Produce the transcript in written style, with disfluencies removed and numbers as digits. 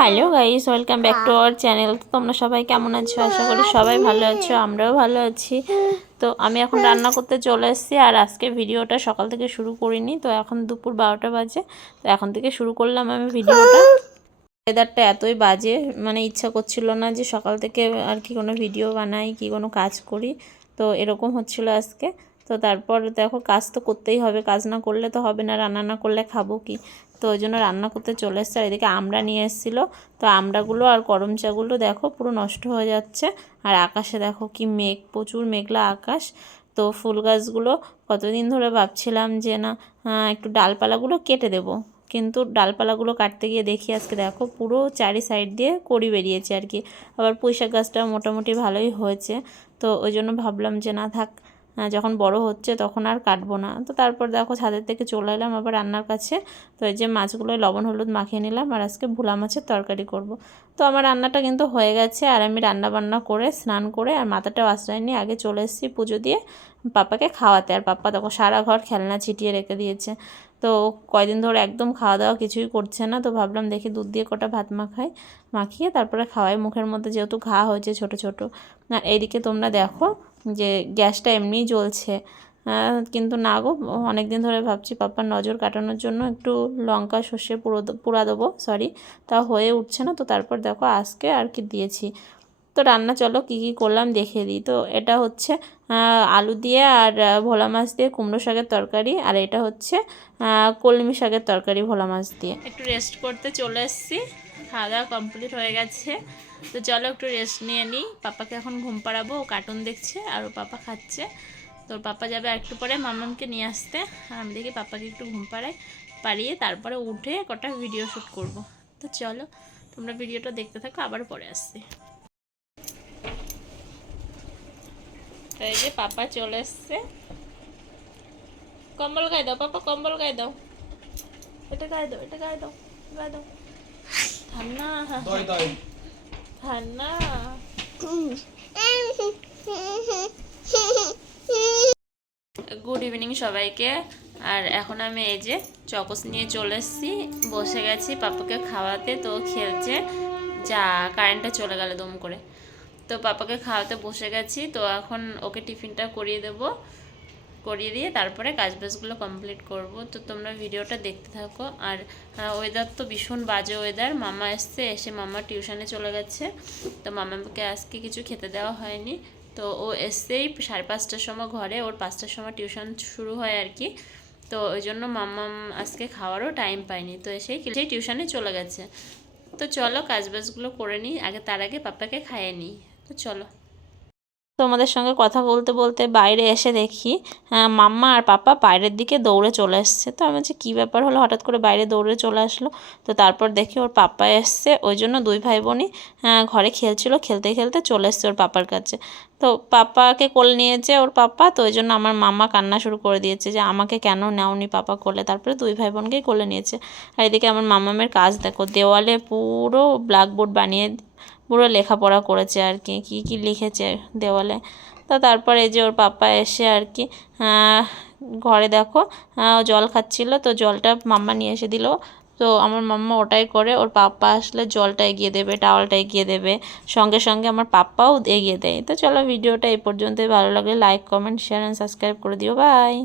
Hello guys, welcome back to our channel. তো তোমরা সবাই কেমন আছো? আশা করি সবাই ভালো আছো, আমরাও ভালো আছি। তো আমি এখন রান্না করতে চলে এসেছি, আর আজকে ভিডিওটা সকাল থেকে শুরু করিনি। তো এখন দুপুর 12টা বাজে, তো এখন থেকে শুরু করলাম আমি ভিডিওটা। ওয়েদারটা এতই বাজে, মানে ইচ্ছা করছিল না যে সকাল থেকে আর কি কোনো ভিডিও বানাই কি কোনো কাজ করি। তো এরকম হচ্ছিল আজকে। তো তারপর দেখো, কাজ তো করতেই হবে, কাজ না করলে তো হবে না, রান্না না করলে খাবো কি। তো ওই জন্য রান্না করতে চলে এসছে। আর এদিকে আমড়া নিয়ে এসেছিলো, তো আমড়াগুলো আর করম চাগুলো দেখো পুরো নষ্ট হয়ে যাচ্ছে। আর আকাশে দেখো কি মেঘ, প্রচুর মেঘলা আকাশ। তো ফুল গাছগুলো কতদিন ধরে ভাবছিলাম যে না একটু ডালপালাগুলো কেটে দেবো, কিন্তু ডালপালাগুলো কাটতে গিয়ে দেখি আজকে দেখো পুরো চারি সাইড দিয়ে কড়ি বেরিয়েছে আর কি। আবার পুঁইশাক গাছটা মোটামুটি ভালোই হয়েছে। তো ওই জন্য ভাবলাম যে না থাক, যখন বড় হচ্ছে তখন আর কাটবো না। তো তারপর দেখো ছাদের থেকে চলে এলাম আবার রান্নার কাছে। তো এই যে মাছগুলো লবণ হলুদ মাখিয়ে নিলাম, আর আজকে ভোলা মাছের তরকারি করব। তো আমার রান্নাটা কিন্তু হয়ে গেছে, আর আমি রান্না বান্না করে স্নান করে আর মাথাটাও আশ্রয় নিয়ে আগে চলে এসেছি পুজো দিয়ে পাপাকে খাওয়াতে। আর পাপা দেখো সারা ঘর খেলনা ছিটিয়ে রেখে দিয়েছে। তো কয়দিন ধরে একদম খাওয়া দাওয়া কিছুই করছে না। তো ভাবলাম দেখি দুধ দিয়ে কটা ভাত মাখিয়ে তারপরে খাওয়াই, মুখের মধ্যে যেহেতু ঘা হয়েছে ছোট ছোট। আর এইদিকে তোমরা দেখো যে গ্যাসটা এমনিই জ্বলছে, কিন্তু না গো, অনেক দিন ধরে ভাবছি পাপার নজর কাটানোর জন্য একটু লঙ্কা সর্ষে পুড়া দেবো, তা হয়ে উঠছে না। তো তারপর দেখো আজকে আর কি দিয়েছি। তো রান্না চলো কী কী করলাম দেখিয়ে দিই। তো এটা হচ্ছে আলু দিয়ে আর ভোলা মাছ দিয়ে কুমড়ো শাকের তরকারি, আর এটা হচ্ছে কলমি শাকের তরকারি ভোলা মাছ দিয়ে। একটু রেস্ট করতে চলে এসেছি, খাওয়া দাওয়া কমপ্লিট হয়ে গেছে। তো চলো একটু রেস্ট নিয়ে নিই। পাপাকে এখন ঘুম পাড়াবো, ও কার্টুন দেখছে আর ও পাপা খাচ্ছে। তো পাপা যাবে আর একটু পরে মামামকে নিয়ে আসতে, আর আমি দেখি পাপাকে একটু ঘুম পাড়িয়ে তারপরে উঠে কটা ভিডিও শ্যুট করব। তো চলো তোমরা ভিডিওটা দেখতে থাকো, আবার পরে আসছি। তো এই যে পাপা চলে এসছে। কম্বল গায়ে দাও পাপা, কম্বল গায়ে দাও, এটা গায়ে দাও, এটা গায়ে দাও, গায়ে দাও। ঠান্ডা ঠান্ডা। গুড ইভিনিং সবাইকে। আর এখন আমি এই যে চকোস নিয়ে চলে এসেছি, বসে গেছি পাপাকে খাওয়াতে। তো খেলছে, যা কারেন্টটা চলে গেল দম করে। তো পাপাকে খাওয়াতে বসে গেছি। তো এখন ওকে টিফিনটা করিয়ে দিয়ে তারপরে কাজবাজগুলো কমপ্লিট করব। তো তোমরা ভিডিওটা দেখতে থাকো। আর ওয়েদার তো ভীষণ বাজে ওয়েদার। মামা এসে মামা টিউশনে চলে গেছে। তো মামাকে আজকে কিছু খেতে দেওয়া হয়নি। তো ও এসেই 5:30টার সময় ঘরে, ওর 5টার সময় টিউশন শুরু হয় আর কি। তো ওই জন্য মাম্মাম আজকে খাওয়ারও টাইম পায়নি, তো এসেই টিউশনে চলে গেছে। তো চলো কাজবাজগুলো করে নিই আগে, তার আগে পাপাকে খাইয়ে নিই। তো চলো। তোমাদের সঙ্গে কথা বলতে বলতে বাইরে এসে দেখি মাম্মা আর পাপা বাইরের দিকে দৌড়ে চলে এসছে। তো আমি বলছি কী ব্যাপার হলো, হঠাৎ করে বাইরে দৌড়ে চলে আসলো। তো তারপর দেখি ওর পাপা এসছে, ওই জন্য দুই ভাই বোনই ঘরে খেলছিল, খেলতে খেলতে চলে এসছে ওর পাপার কাছে। তো পাপাকে কোলে নিয়েছে ওর পাপা, তো ওই জন্য আমার মাম্মা কান্না শুরু করে দিয়েছে যে আমাকে কেন নেওনি পাপা কোলে। তারপরে দুই ভাই বোনকেই কোলে নিয়েছে। আর এদিকে আমার মাম্মামের কাজ দেখো, দেওয়ালে পুরো ব্ল্যাকবোর্ড বানিয়ে পুরো লেখাপড়া করেছে আর কি, কী কী লিখেছে দেওয়ালে। তো তারপরে এই যে ওর পাপা এসে আর কি ঘরে দেখো জল খাচ্ছিল, তো জলটা মাম্মা নিয়ে এসে দিল। তো আমার মাম্মা ওটাই করে, ওর পাপ্পা আসলে জলটা এগিয়ে দেবে, টাওয়ালটা এগিয়ে দেবে, সঙ্গে সঙ্গে আমার পাপ্পাও এগিয়ে দেয়। তো চলো ভিডিওটা এই পর্যন্তই। ভালো লাগলে like comment share and subscribe করে দিও। বাই।